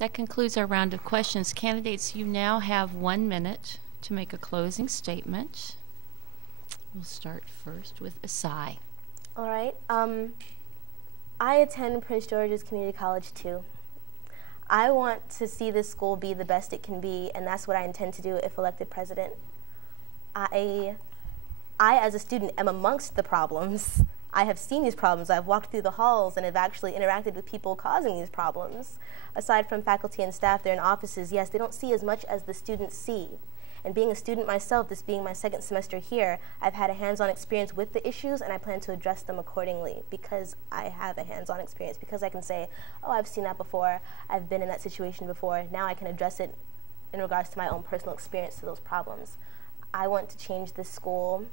That concludes our round of questions. Candidates, you now have 1 minute to make a closing statement. We'll start first with Asai. All right. I attend Prince George's Community College too. I want to see this school be the best it can be, and that's what I intend to do if elected president. I as a student, am amongst the problems. I have seen these problems. I've walked through the halls and have actually interacted with people causing these problems. Aside from faculty and staff, they're in offices. Yes, they don't see as much as the students see. And being a student myself, this being my second semester here, I've had a hands-on experience with the issues, and I plan to address them accordingly because I have a hands-on experience, because I can say, oh, I've seen that before, I've been in that situation before, now I can address it in regards to my own personal experience to those problems. I want to change this school.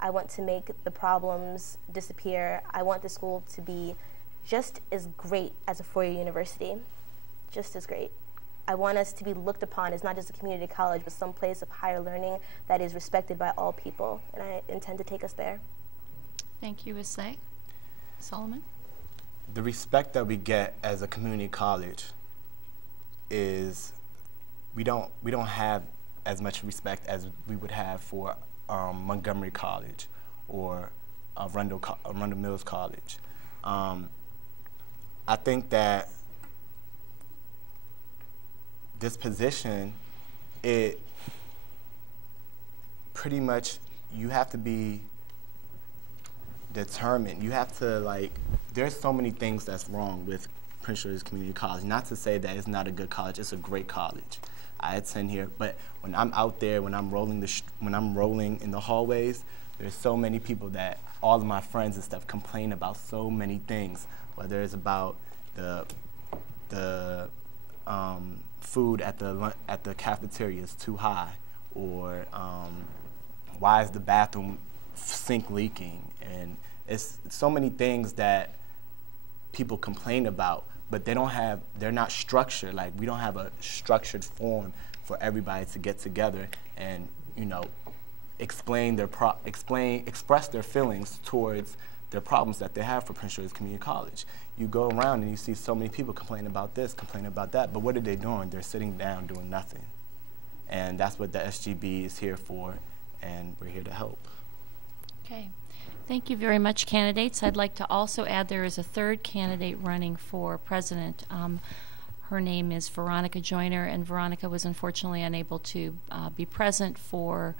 I want to make the problems disappear. I want the school to be just as great as a four-year university, just as great. I want us to be looked upon as not just a community college, but some place of higher learning that is respected by all people, and I intend to take us there. Thank you, Asai. Solomon? The respect that we get as a community college is we don't have as much respect as we would have for Montgomery College or Arundel Mills College. I think that this position, it pretty much, you have to be determined. You have to, like, there's so many things that's wrong with Prince George's Community College. Not to say that it's not a good college, it's a great college. I attend here, but when I'm out there, when I'm rolling in the hallways, there's so many people that all of my friends and stuff complain about so many things, whether it's about the food at the cafeteria is too high, or why is the bathroom sink leaking, and it's so many things that people complain about, but they're not structured. Like, we don't have a structured form for everybody to get together and, you know, express their feelings towards their problems that they have for Prince George's Community College. You go around and you see so many people complaining about this, complaining about that, but what are they doing? They're sitting down doing nothing. And that's what the SGB is here for, and we're here to help. Okay. Thank you very much, candidates. I'd like to also add there is a third candidate running for president. Her name is Veronica Joyner, and Veronica was unfortunately unable to be present for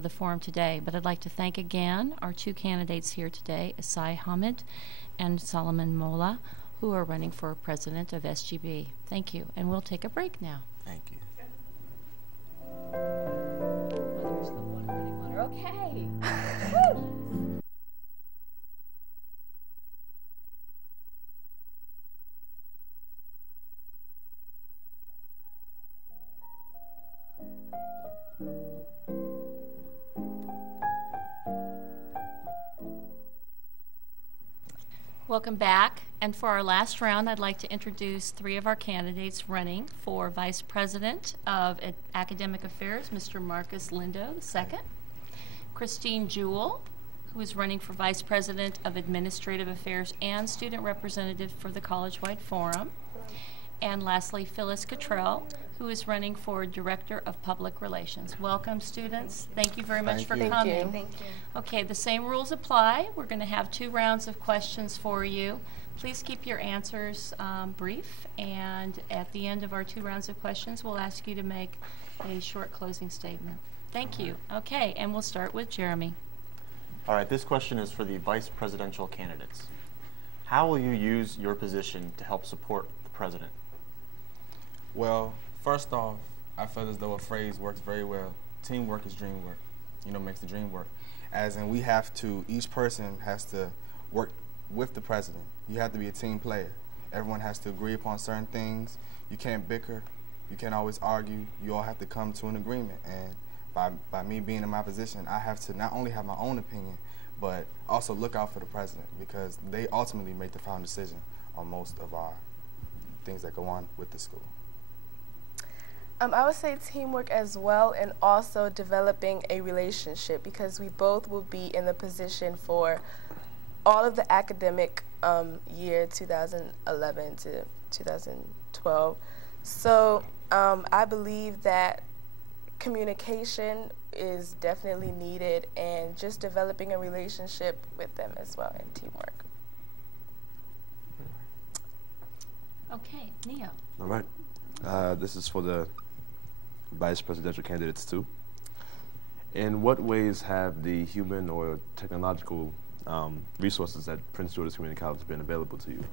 the forum today. But I'd like to thank again our two candidates here today, Asai Hamid and Solomon Mola, who are running for president of SGB. Thank you, and we'll take a break now. Thank you. Well, there's the one running water. Okay. Welcome back. And for our last round, I'd like to introduce three of our candidates running for Vice President of Academic Affairs, Mr. Marcus Lindo II, Christine Jewell, who is running for Vice President of Administrative Affairs and Student Representative for the College-Wide Forum, and lastly, Phyllis Cottrell, who is running for Director of Public Relations. Welcome, students. Thank you very much for coming. Thank you. Okay, the same rules apply. We're going to have 2 rounds of questions for you. Please keep your answers brief, and at the end of our 2 rounds of questions, we'll ask you to make a short closing statement. Thank you. Okay, and we'll start with Jeremy. All right, this question is for the vice presidential candidates. How will you use your position to help support the president? Well, first off, I feel as though a phrase works very well. Teamwork is dream work. You know, makes the dream work. As in, each person has to work with the president. You have to be a team player. Everyone has to agree upon certain things. You can't bicker. You can't always argue. You all have to come to an agreement. And by me being in my position, I have to not only have my own opinion, but also look out for the president, because they ultimately make the final decision on most of our things that go on with the school. I would say teamwork as well, and also developing a relationship, because we both will be in the position for all of the academic year 2011 to 2012 So I believe that communication is definitely needed, and just developing a relationship with them as well, and teamwork. Okay, Neo. All right. This is for the vice presidential candidates too. In what ways have the human or technological resources at Prince George's Community College been available to you?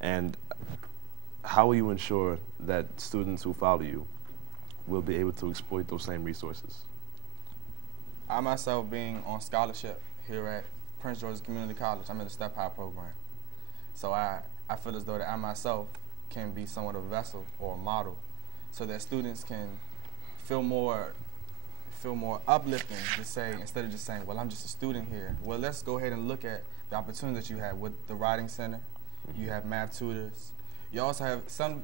And how will you ensure that students who follow you will be able to exploit those same resources? I myself, being on scholarship here at Prince George's Community College, I'm in the Step High program. So I feel as though that I myself can be somewhat of a vessel or a model so that students can feel more uplifting to say, instead of just saying, well, I'm just a student here. Well, let's go ahead and look at the opportunity that you have with the writing center. You have math tutors. You also have some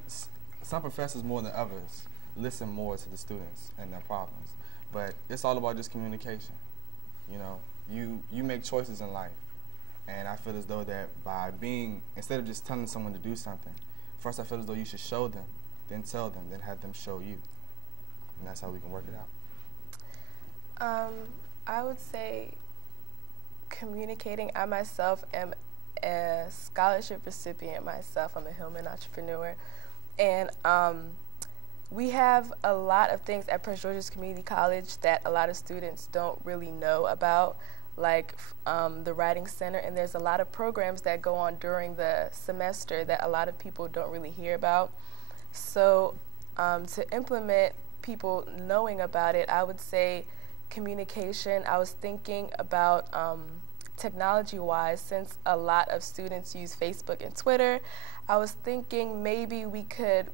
professors more than others listen more to the students and their problems. But it's all about just communication. You know, you make choices in life. And I feel as though that by instead of just telling someone to do something, first I feel as though you should show them, then tell them, then have them show you. And that's how we can work it out. I would say communicating. I myself am a scholarship recipient myself. I'm a Hillman entrepreneur. And we have a lot of things at Prince George's Community College that a lot of students don't really know about, like the Writing Center, and there's a lot of programs that go on during the semester that a lot of people don't really hear about. So to implement people knowing about it, I would say communication. I was thinking about technology-wise, since a lot of students use Facebook and Twitter, I was thinking maybe we could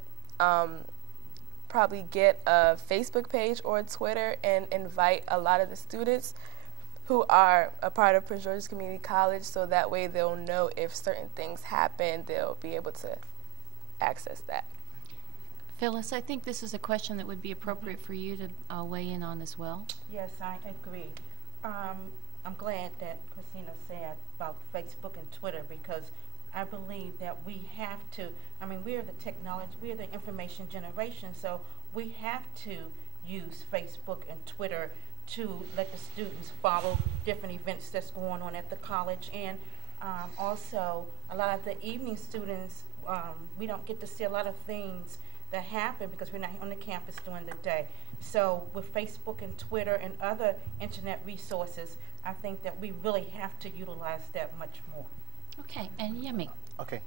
probably get a Facebook page or a Twitter and invite a lot of the students who are a part of Prince George's Community College, so that way they'll know if certain things happen, they'll be able to access that. Phyllis, I think this is a question that would be appropriate for you to weigh in on as well. Yes, I agree. I'm glad that Christina said about Facebook and Twitter, because I believe that we have to, we're the technology, we're the information generation, so we have to use Facebook and Twitter to let the students follow different events that's going on at the college. And also, a lot of the evening students, we don't get to see a lot of things that happen because we're not on the campus during the day. So with Facebook and Twitter and other internet resources, I think that we really have to utilize that much more. Okay, and Yemi. Okay.